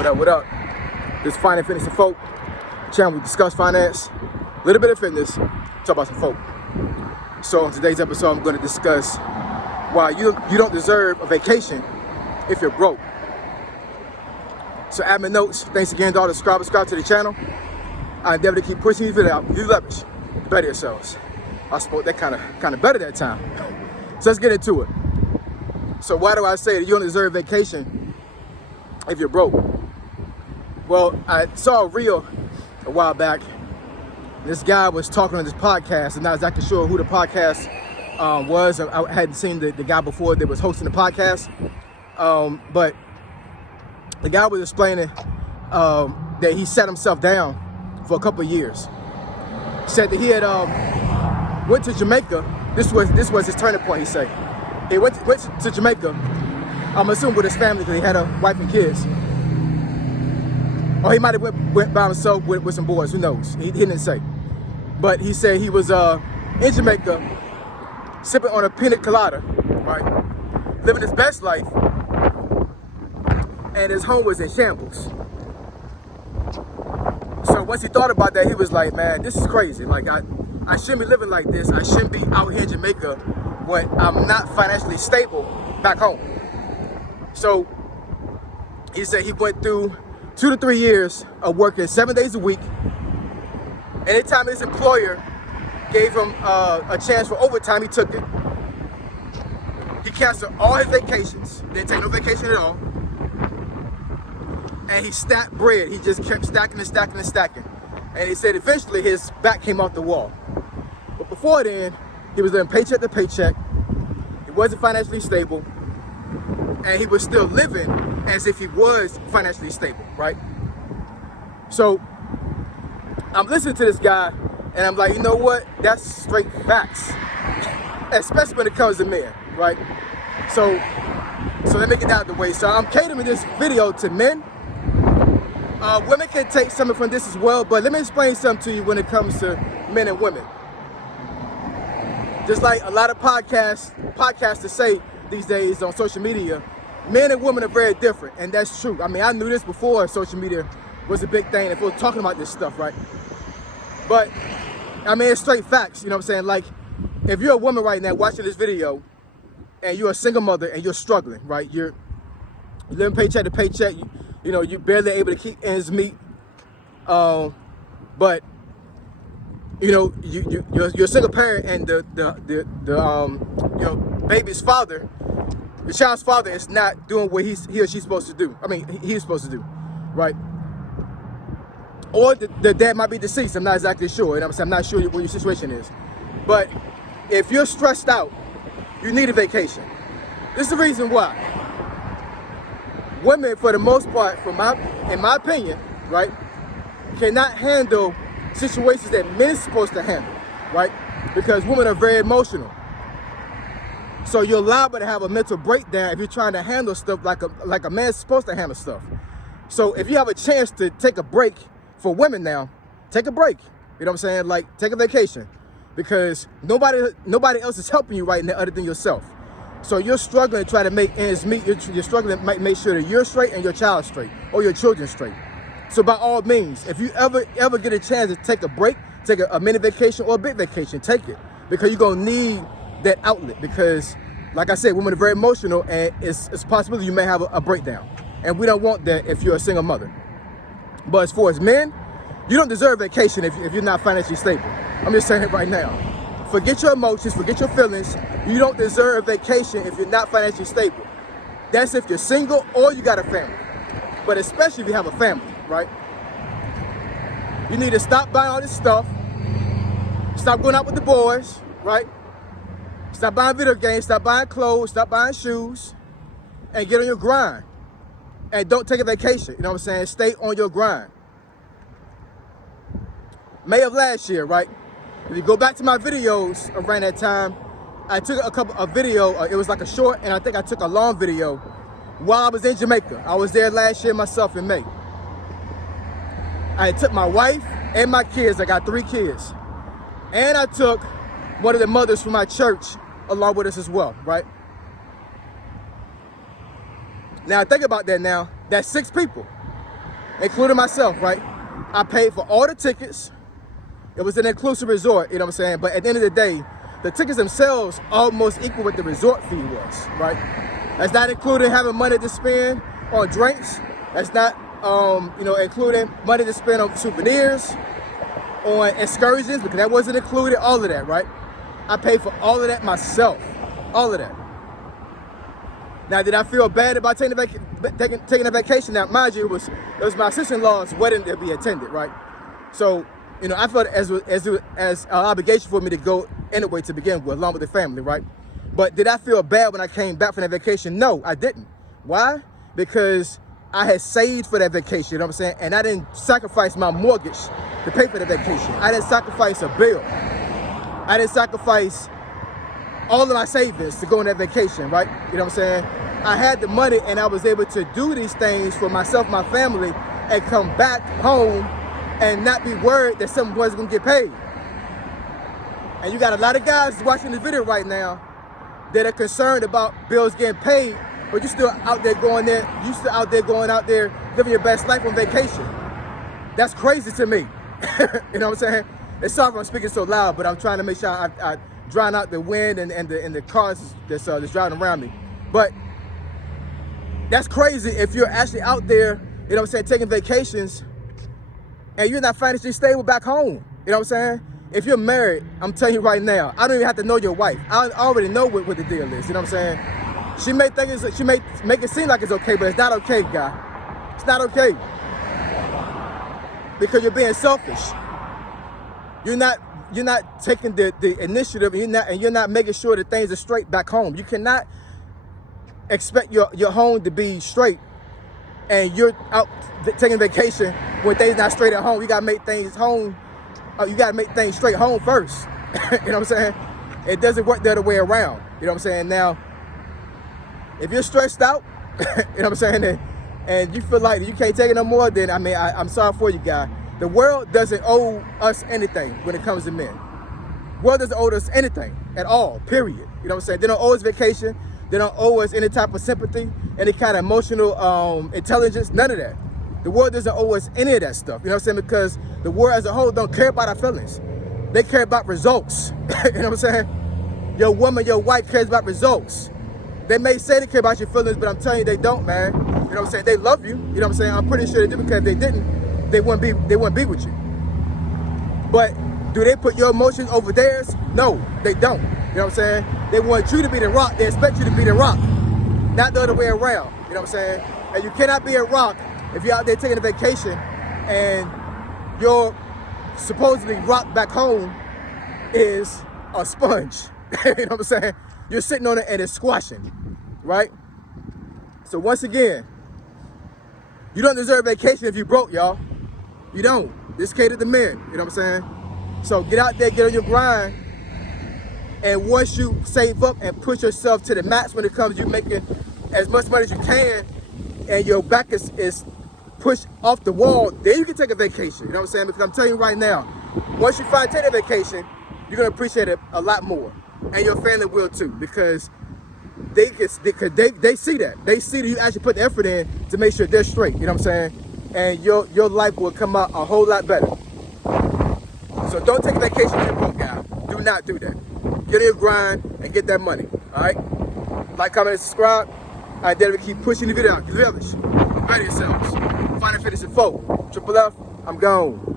What up, what up? This is Finance, Fitness, and Folk channel. We discuss finance, a little bit of fitness, talk about some folk. So in today's episode, I'm going to discuss why you don't deserve a vacation if you're broke. So admin notes, thanks again to all the subscribe to the channel. I endeavor to keep pushing these videos out. You leverage, better yourselves. I spoke that kind of better that time. So let's get into it. So why do I say that you don't deserve vacation if you're broke? Well, I saw a reel a while back. This guy was talking on this podcast. I'm not exactly sure who the podcast was. I hadn't seen the guy before that was hosting the podcast. But the guy was explaining that he sat himself down for a couple of years. Said that he had went to Jamaica. This was his turning point, he said. He went to Jamaica, I'm assuming with his family because he had a wife and kids. Or he might have went by himself with some boys, who knows? He didn't say. But he said he was in Jamaica sipping on a pina colada, right? Living his best life. And his home was in shambles. So once he thought about that, he was like, man, this is crazy. Like, I shouldn't be living like this. I shouldn't be out here in Jamaica when I'm not financially stable back home. So he said he went through 2 to 3 years of working 7 days a week. Anytime his employer gave him a chance for overtime, he took it. He canceled all his vacations. Didn't take no vacation at all. And he stacked bread. He just kept stacking and stacking and stacking. And he said eventually his back came off the wall. But before then, he was living paycheck to paycheck. He wasn't financially stable. And he was still living as if he was financially stable, right? So I'm listening to this guy and I'm like, you know what? That's straight facts. Especially when it comes to men, right? So let me get that out of the way. So I'm catering this video to men. Women can take something from this as well, but let me explain something to you when it comes to men and women. Just like a lot of podcasters say these days on social media, men and women are very different, and that's true. I mean, I knew this before social media was a big thing, if we were talking about this stuff, right? But, I mean, it's straight facts, you know what I'm saying? Like, if you're a woman right now watching this video, and you're a single mother, and you're struggling, right? You're living paycheck to paycheck, you know, you're barely able to keep ends meet, but you know, you're a single parent, and the baby's father, the child's father, is not doing what he or she's supposed to do. I mean, he's supposed to do, right? Or the dad might be deceased. I'm not exactly sure. You know what I'm saying? I'm not sure what your situation is, but if you're stressed out, you need a vacation. This is the reason why. Women, for the most part, in my opinion, right, cannot handle situations that men are supposed to handle, right? Because women are very emotional. So you're liable to have a mental breakdown if you're trying to handle stuff like a man's supposed to handle stuff. So if you have a chance to take a break, for women now, take a break. You know what I'm saying? Like, take a vacation. Because nobody else is helping you right now other than yourself. So you're struggling to try to make ends meet. You're struggling to make sure that you're straight and your child's straight, or your children's straight. So by all means, if you ever get a chance to take a break, take a mini vacation or a big vacation, take it. Because you're going to need that outlet. Because, like I said, women are very emotional, and it's possible you may have a breakdown. And we don't want that if you're a single mother. But as far as men, you don't deserve vacation if you're not financially stable. I'm just saying it right now. Forget your emotions, forget your feelings. You don't deserve vacation if you're not financially stable. That's if you're single or you got a family. But especially if you have a family, right? You need to stop buying all this stuff. Stop going out with the boys, right? Stop buying video games, stop buying clothes, stop buying shoes, and get on your grind. And don't take a vacation, you know what I'm saying? Stay on your grind. May of last year, right? If you go back to my videos around that time, I took a video, it was like a short, and I think I took a long video while I was in Jamaica. I was there last year myself in May. I took my wife and my kids, I got 3 kids. And I took one of the mothers from my church along with us as well, right? Now think about that now, that's 6 people. including myself, right? I paid for all the tickets. It was an inclusive resort, you know what I'm saying? But at the end of the day, the tickets themselves almost equal what the resort fee was, right? That's not including having money to spend on drinks. That's not, including money to spend on souvenirs, on excursions, because that wasn't included, all of that, right? I paid for all of that myself, all of that. Now, did I feel bad about taking a vacation? Now, mind you, it was my sister-in-law's wedding to be attended, right? So, I felt as an obligation for me to go anyway to begin with, along with the family, right? But did I feel bad when I came back from that vacation? No, I didn't. Why? Because I had saved for that vacation, you know what I'm saying? And I didn't sacrifice my mortgage to pay for the vacation. I didn't sacrifice a bill. I didn't sacrifice all of my savings to go on that vacation, right? You know what I'm saying? I had the money and I was able to do these things for myself, my family, and come back home and not be worried that something wasn't gonna get paid. And you got a lot of guys watching this video right now that are concerned about bills getting paid, but you're still out there going out there living your best life on vacation. That's crazy to me. You know what I'm saying? It's sorry if I'm speaking so loud, but I'm trying to make sure I drown out the wind and the cars that's driving around me. But that's crazy if you're actually out there, you know what I'm saying, taking vacations and you're not financially stable back home. You know what I'm saying? If you're married, I'm telling you right now, I don't even have to know your wife. I already know what the deal is. You know what I'm saying? She may make it seem like it's okay, but it's not okay, guy. It's not okay. Because you're being selfish. You're not taking the initiative, and you're not making sure that things are straight back home. You cannot expect your home to be straight and you're out taking vacation when things not straight at home. You gotta make things home. You gotta make things straight home first. You know what I'm saying? It doesn't work the other way around. You know what I'm saying? Now, if you're stressed out, you know what I'm saying, and you feel like you can't take it no more, then I'm sorry for you, guy. The world doesn't owe us anything when it comes to men. The world doesn't owe us anything at all, period. You know what I'm saying? They don't owe us vacation. They don't owe us any type of sympathy, any kind of emotional intelligence, none of that. The world doesn't owe us any of that stuff, you know what I'm saying? Because the world as a whole don't care about our feelings. They care about results, you know what I'm saying? Your woman, your wife cares about results. They may say they care about your feelings, but I'm telling you they don't, man. You know what I'm saying? They love you, you know what I'm saying? I'm pretty sure they do, because if they didn't, they wouldn't be with you. But do they put your emotions over theirs? No, they don't. You know what I'm saying? They want you to be the rock. They expect you to be the rock, not the other way around. You know what I'm saying? And you cannot be a rock if you're out there taking a vacation and your supposedly rock back home is a sponge. You know what I'm saying? You're sitting on it and it's squashing, right? So once again, you don't deserve vacation if you broke, y'all. You don't. This catered to men, you know what I'm saying? So get out there, get on your grind. And once you save up and push yourself to the max when it comes to you making as much money as you can, and your back is pushed off the wall, then you can take a vacation. You know what I'm saying? Because I'm telling you right now, once you finally take a vacation, you're gonna appreciate it a lot more, and your family will too, because they see that. They see that you actually put the effort in to make sure they're straight. You know what I'm saying? And your life will come out a whole lot better. So don't take a vacation if you're broke, guys. Do not do that. Get in your grind and get that money. All right? Like, comment, and subscribe. I dare to keep pushing the video out. Get village. Ready yourselves. Final Fitness and 4. Triple F. I'm gone.